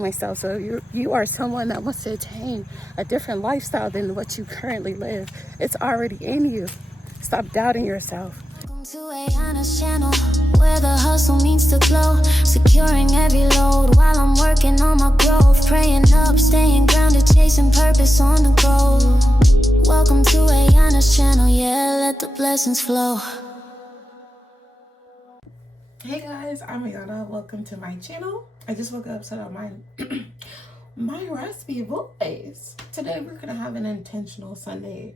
myself. So you are someone that wants to attain a different lifestyle than what you currently live. It's already in you. Stop doubting yourself. Welcome to Ayana's channel, where the hustle means to glow, securing every load while I'm working on my growth, praying up, staying grounded, chasing purpose on the go. Welcome to Ayana's channel, yeah, let the blessings flow. Hey guys, I'm Ayana. Welcome to my channel. I just woke up, so I don't mind my raspy voice. Today we're gonna have an intentional Sunday,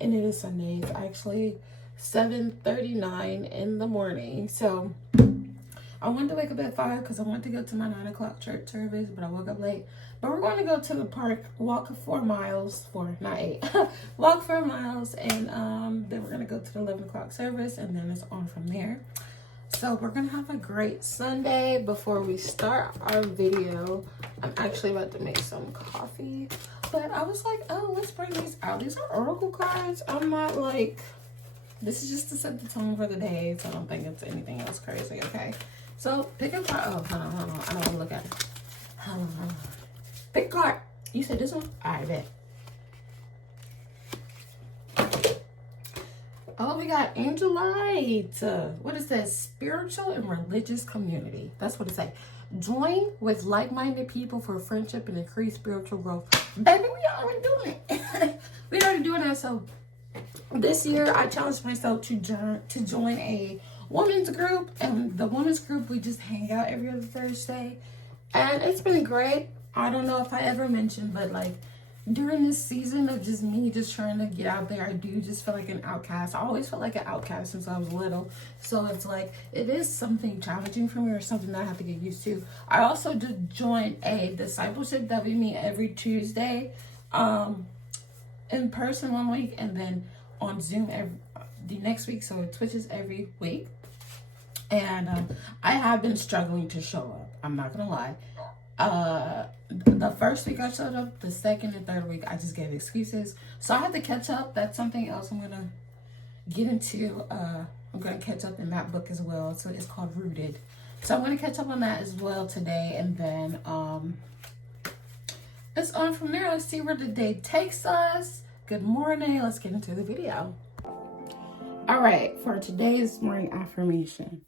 and it is Sunday. It's actually 7:39 in the morning. So I wanted to wake up at 5 because I wanted to go to my 9 o'clock church service, but I woke up late. But we're going to go to the park, walk 4 miles, not 8, walk 4 miles, and then we're gonna go to the 11 o'clock service, and then it's on from there. So we're gonna have a great Sunday. Before we start our video, I'm actually about to make some coffee, but I was like, oh, let's bring these out. These are oracle cards. I'm not like, this is just to set the tone for the day, so I don't think it's anything else crazy. Okay, so pick a card. Oh, hold on, I don't want to look at it. Hold on. Pick a card. You said this one? I bet. Oh, we got Angelite. What is that? Spiritual and religious community. That's what it says. Join with like-minded people for friendship and increased spiritual growth. Baby, we already doing it. We already doing that. So this year, I challenged myself to join a women's group. And the women's group, we just hang out every other Thursday. And it's been great. I don't know if I ever mentioned, but like, during this season of just me just trying to get out there, I do just feel like an outcast. I always felt like an outcast since I was little. So it's like, it is something challenging for me, or something that I have to get used to. I also just joined a discipleship that we meet every Tuesday in person one week, and then on Zoom the next week. So it switches every week. And I have been struggling to show up. I'm not going to lie. The first week I showed up, the second and third week I just gave excuses, so I had to catch up. That's something else I'm gonna get into. I'm gonna catch up in that book as well. So it's called Rooted, so I'm gonna catch up on that as well today, and then it's on from there. Let's see where the day takes us. Good morning. Let's get into the video. All right, for today's morning affirmation,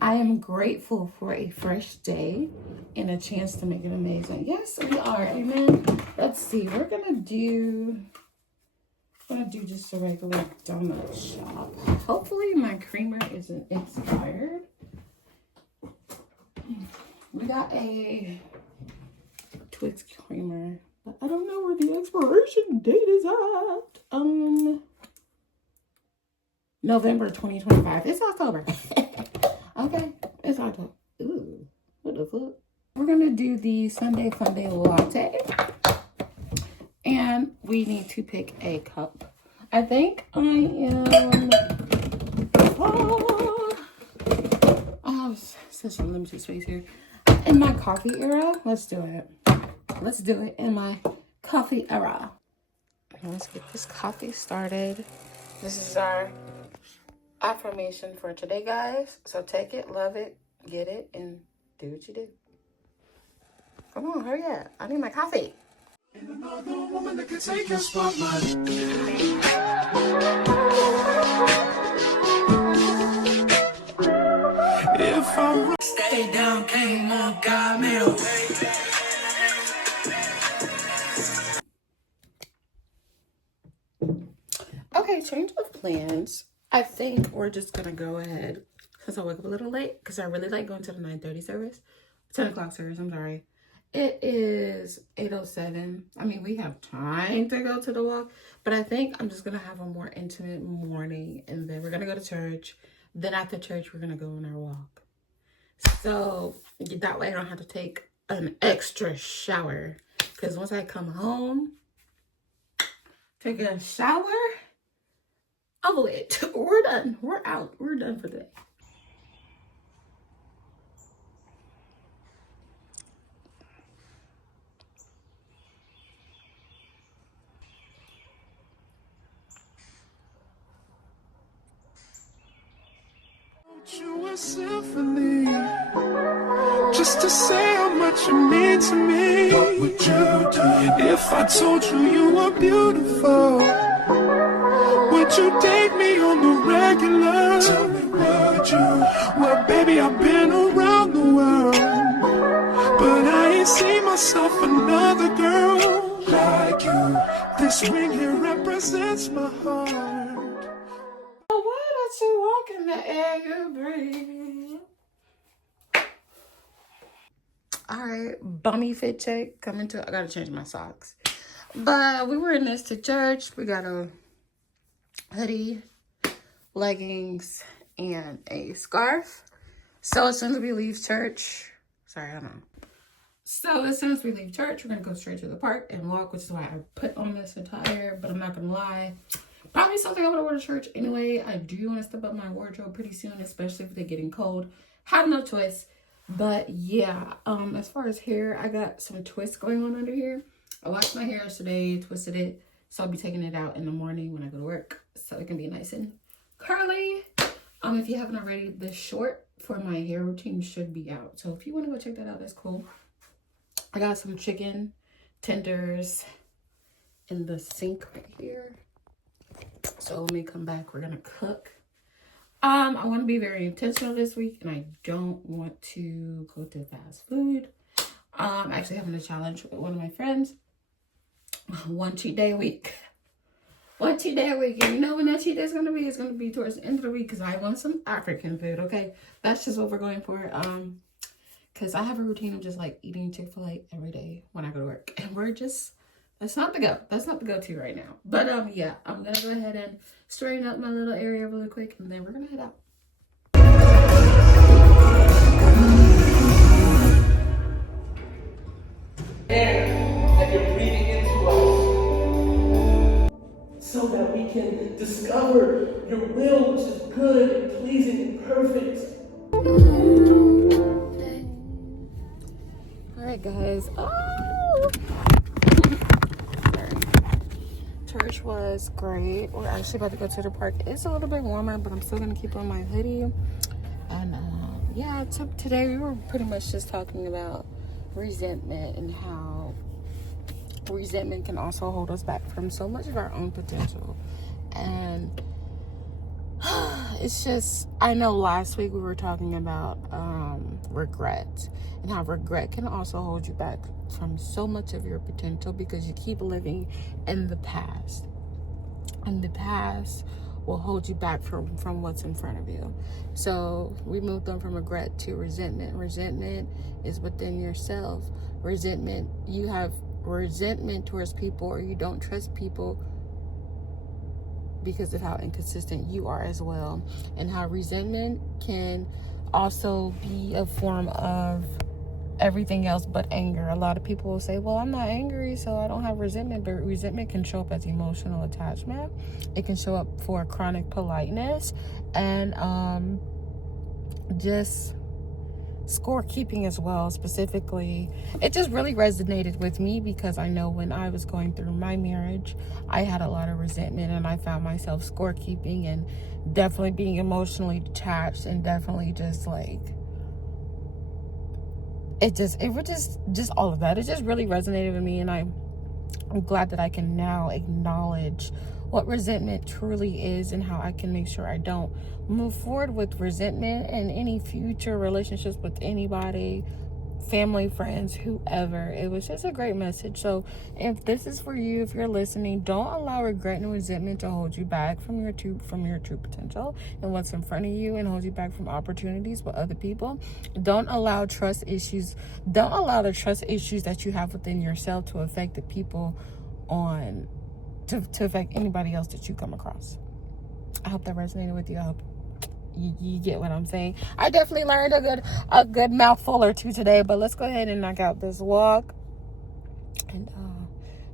I am grateful for a fresh day and a chance to make it amazing. Yes, we are. Amen. Let's see. We're gonna do just a regular donut shop. Hopefully my creamer isn't expired. We got a Twix creamer, but I don't know where the expiration date is at. November 2025. It's October. Okay, it's October. Ooh, what the fuck? We're gonna do the Sunday Funday latte, and we need to pick a cup. I think I am. I have such a limited space here. In my coffee era, let's do it. Let's do it in my coffee era. Let's get this coffee started. This is our affirmation for today, guys. So take it, love it, get it, and do what you do. Come on, hurry up. I need my coffee. Another woman that can take your spotlight. If I stay down, came on, got me away. Okay, change of plans. I think we're just gonna go ahead, because I woke up a little late, because I really like going to the 9:30 service. 10 o'clock service, I'm sorry. It is 8:07. I mean, we have time to go to the walk, but I think I'm just gonna have a more intimate morning, and then we're gonna go to church. Then after church, we're gonna go on our walk. So that way I don't have to take an extra shower, because once I come home, take a shower, over it. We're done. We're out. We're done for today. You a symphony. just to say how much you mean to me. What would you do if I told you you were beautiful? Would you date me on the regular? Tell me, would you? Well, baby, I've been around the world, but I ain't seen myself another girl like you. This ring here represents my heart. Oh, why don't you walk in the air you breathe? Alright, bummy fit check coming to. I gotta change my socks. But we were in this to church. We got a hoodie, leggings, and a scarf. So as soon as we leave church, sorry, hold on. So as soon as we leave church, we're gonna go straight to the park and walk, which is why I put on this attire. But I'm not gonna lie, probably something I would wear to church anyway. I do want to step up my wardrobe pretty soon, especially if they're getting cold. Have no choice. But yeah, as far as hair, I got some twists going on under here. I washed my hair yesterday, twisted it, so I'll be taking it out in the morning when I go to work, so it can be nice and curly. If you haven't already, the short for my hair routine should be out, so if you want to go check that out, that's cool. I got some chicken tenders in the sink right here, so when we come back, we're gonna cook. I want to be very intentional this week, and I don't want to go to fast food. I'm actually having a challenge with one of my friends. 1 cheat day a week. 1 cheat day a week. And you know when that cheat day is going to be? It's going to be towards the end of the week because I want some African food, okay? That's just what we're going for. Because I have a routine of just like eating Chick-fil-A every day when I go to work. And we're just, that's not the go. That's not the go-to right now. But yeah, I'm going to go ahead and straighten up my little area really quick. And then we're going to head out. That you're breathing into us, so that we can discover your will, which is good and pleasing and perfect. All right, guys. Oh, church was great. We're actually about to go to the park. It's a little bit warmer, but I'm still gonna keep on my hoodie. And yeah, today we were pretty much just talking about resentment and how resentment can also hold us back from so much of our own potential. And it's just, I know last week we were talking about regret and how regret can also hold you back from so much of your potential because you keep living in the past, and the past will hold you back from what's in front of you. So we moved on from regret to resentment. Resentment is within yourself. Resentment, you have resentment towards people, or you don't trust people because of how inconsistent you are as well. And how resentment can also be a form of everything else but anger. A lot of people will say, well, I'm not angry, so I don't have resentment. But resentment can show up as emotional attachment. It can show up for chronic politeness and just scorekeeping as well. Specifically, it just really resonated with me because I know when I was going through my marriage, I had a lot of resentment, and I found myself scorekeeping and definitely being emotionally detached, and definitely just like it was just all of that. It just really resonated with me, and I'm glad that I can now acknowledge what resentment truly is and how I can make sure I don't move forward with resentment in any future relationships with anybody, family, friends, whoever. It was just a great message. So if this is for you, if you're listening, don't allow regret and resentment to hold you back from your true potential and what's in front of you, and hold you back from opportunities with other people. Don't allow the trust issues that you have within yourself to affect the people to affect anybody else that you come across. I hope that resonated with you. I hope you get what I'm saying. I definitely learned a good mouthful or two today, but let's go ahead and knock out this walk. And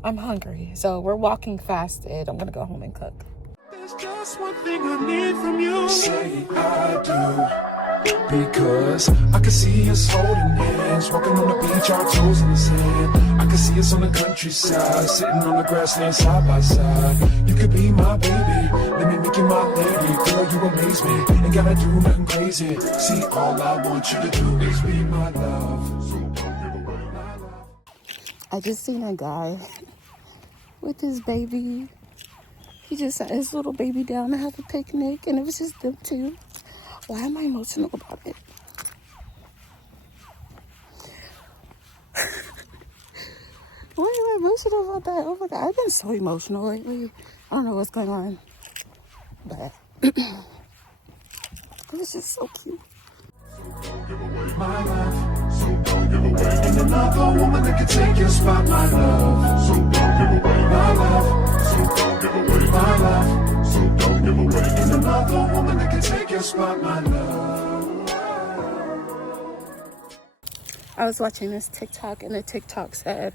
I'm hungry, so we're walking fasted. I'm gonna go home and cook. There's just one thing I need from you. Say I do, because I can see us holding hands, walking on the beach, our toes in the sand. I can see Vegas on the countryside, sitting on the grassland side by side. You could be my baby, let me make you my lady. Girl, you amaze me, ain't gotta do nothing crazy. See, all I want you to do is be my love. So don't give away my love. I just seen a guy with his baby. He just sat his little baby down to have a picnic, and it was just them two. Why am I emotional about it? Why am I emotional about that? Oh my God, I've been so emotional lately. I don't know what's going on, but it was just so cute. My love, so don't give away. Ain't another woman that can take your spot, my love. So don't give away, my love. So don't give away, my love. So don't give away. Ain't another woman that can take your spot, my love. I was watching this TikTok, and the TikTok said,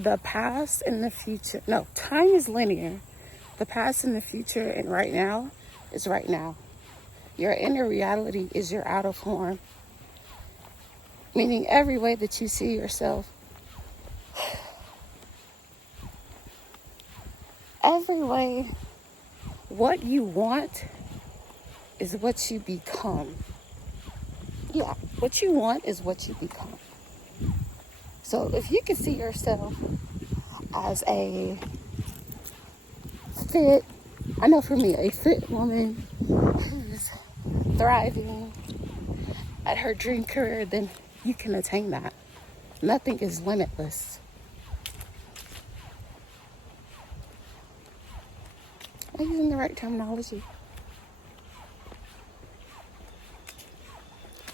the past and the future, no, time is linear. The past and the future and right now is right now. Your inner reality is your outer form. Meaning every way that you see yourself, every way what you want is what you become. Yeah, what you want is what you become. So if you can see yourself as a fit, I know for me, a fit woman who's thriving at her dream career, then you can attain that. Nothing is limitless. Am I using the right terminology?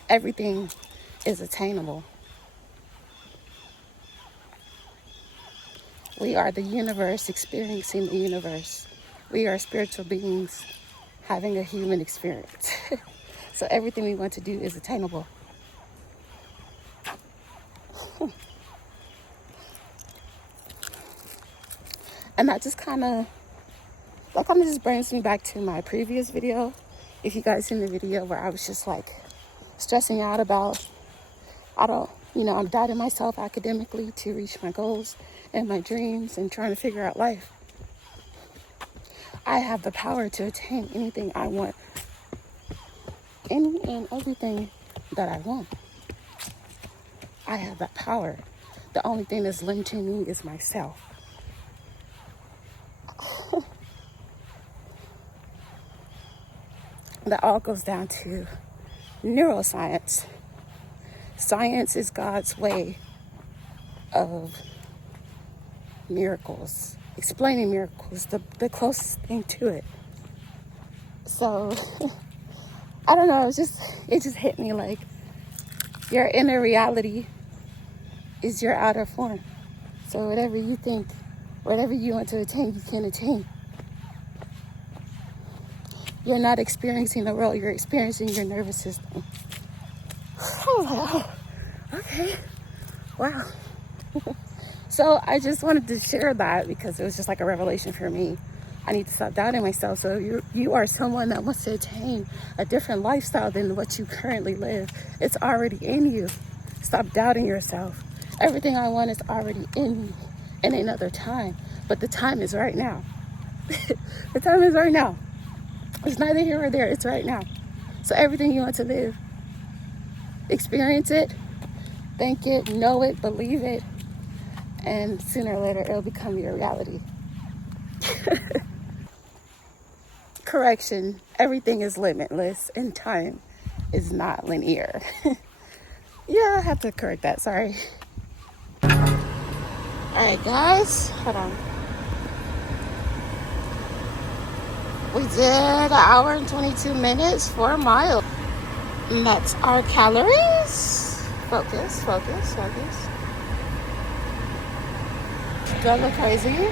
Everything is attainable. We are the universe experiencing the universe. We are spiritual beings having a human experience. So everything we want to do is attainable. And that kind of just brings me back to my previous video. If you guys seen the video where I was just like stressing out about, I'm doubting myself academically to reach my goals and my dreams and trying to figure out life. I have the power to attain anything I want. Any and everything that I want. I have that power. The only thing that's limiting me is myself. That all goes down to neuroscience. Science is God's way of miracles, explaining miracles, the closest thing to it. So, I don't know, it just hit me like your inner reality is your outer form. So whatever you think, whatever you want to attain, you can attain. You're not experiencing the world, you're experiencing your nervous system. Oh, okay. Wow. So I just wanted to share that because it was just like a revelation for me. I need to stop doubting myself. So you are someone that wants to attain a different lifestyle than what you currently live. It's already in you. Stop doubting yourself. Everything I want is already in me in another time. But the time is right now. The time is right now. It's neither here or there. It's right now. So everything you want to live, experience it, think it, know it, believe it, and sooner or later it'll become your reality. Correction, everything is limitless and time is not linear. Yeah, I have to correct that, sorry. Alright guys, hold on. We did 1 hour and 22 minutes, 4 miles. And that's our calories. Focus, focus, focus. Do I look crazy?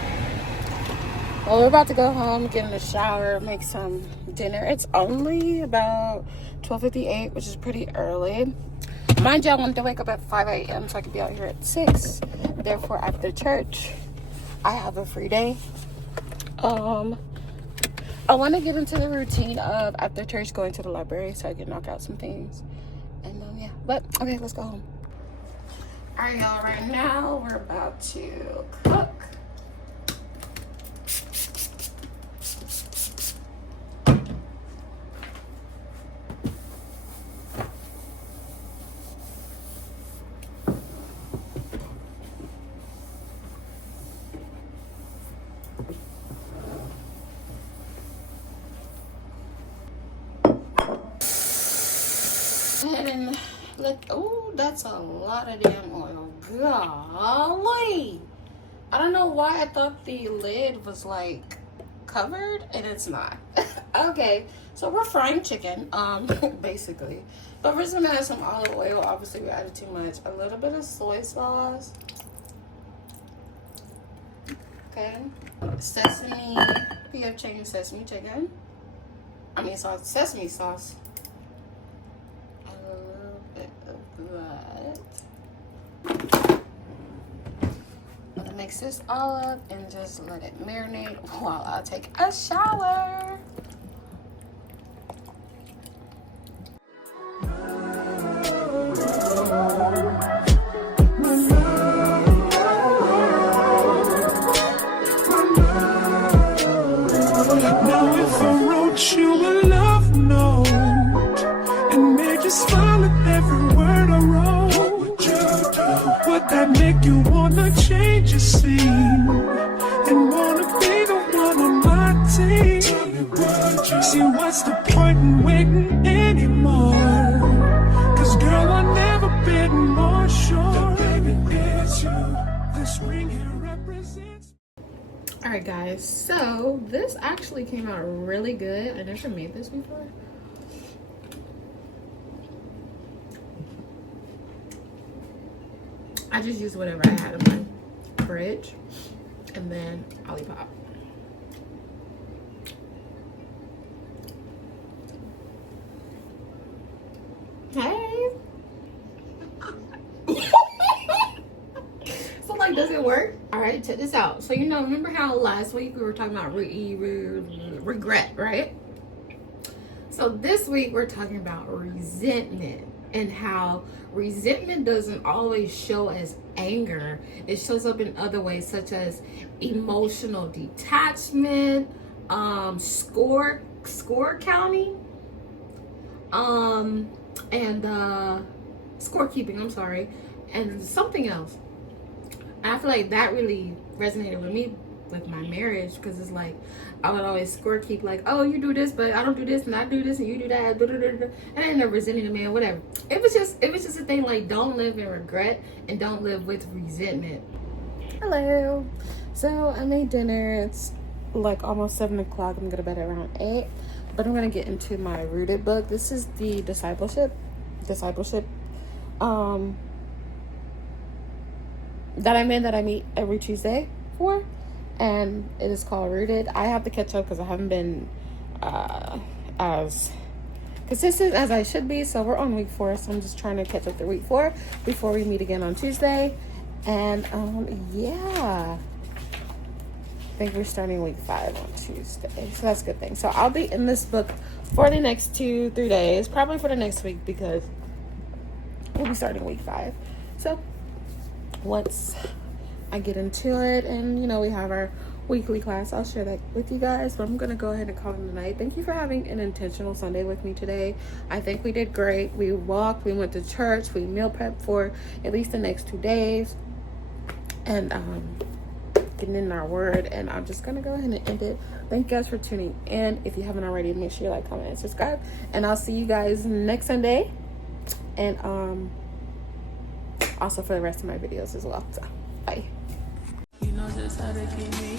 Well, we're about to go home, get in the shower, make some dinner. It's only about 12:58, which is pretty early. Mind you, I wanted to wake up at 5 a.m. so I could be out here at 6. Therefore, after church, I have a free day. I want to get into the routine of after church going to the library so I can knock out some things. And yeah, but okay, let's go home. Alright, y'all, right now we're about to cook. And look, oh, that's a lot of damn oil. Golly. I don't know why I thought the lid was like covered and it's not. Okay, so we're frying chicken, basically. But we're just gonna add some olive oil. Obviously we added too much. A little bit of soy sauce. Okay. Sesame, PF Changing sesame chicken. I mean sauce, sesame sauce. I'm gonna mix this all up and just let it marinate while I take a shower. Now if I wrote you a love note and made you smile at every word I wrote, what would you do? Would that make you wanna change your scene and wanna be the one on my team? Tell me, would you? See, what's the point in waiting anymore? Cause girl, I've never been more sure that baby it's you. This ring here represents. Alright guys, so this actually came out really good. I never made this before. I just used whatever I had in my fridge and then Olipop. Hey! So like, does it work? All right, check this out. So remember how last week we were talking about regret, right? So this week we're talking about resentment and how resentment doesn't always show as anger. It shows up in other ways, such as emotional detachment, score counting, and scorekeeping. I'm sorry, and something else. I feel like that really resonated with me with my marriage, because it's like I would always score keep, like, oh, you do this but I don't do this, and I do this and you do that, and I ended up resenting the man, whatever. It was just a thing, like, don't live in regret and don't live with resentment. Hello. So I made dinner. It's like almost 7 o'clock. I'm gonna go to bed around 8. But I'm gonna get into my Rooted book. This is the discipleship that I'm in, that I meet every Tuesday for, and it is called Rooted. I have to catch up because I haven't been as consistent as I should be. So we're on week 4, so I'm just trying to catch up to week 4 before we meet again on Tuesday. And yeah, I think we're starting week 5 on Tuesday, so that's a good thing. So I'll be in this book for the next 2-3 days, probably for the next week, because we'll be starting week 5. So once I get into it and we have our weekly class, I'll share that with you guys. But I'm gonna go ahead and call it tonight. Thank you for having an intentional Sunday with me today. I think we did great. We walked, we went to church, we meal prepped for at least the next 2 days, and getting in our word. And I'm just gonna go ahead and end it. Thank you guys for tuning in. If you haven't already, make sure you like, comment, and subscribe, and I'll see you guys next Sunday, and also for the rest of my videos as well. So bye. You know just how to keep me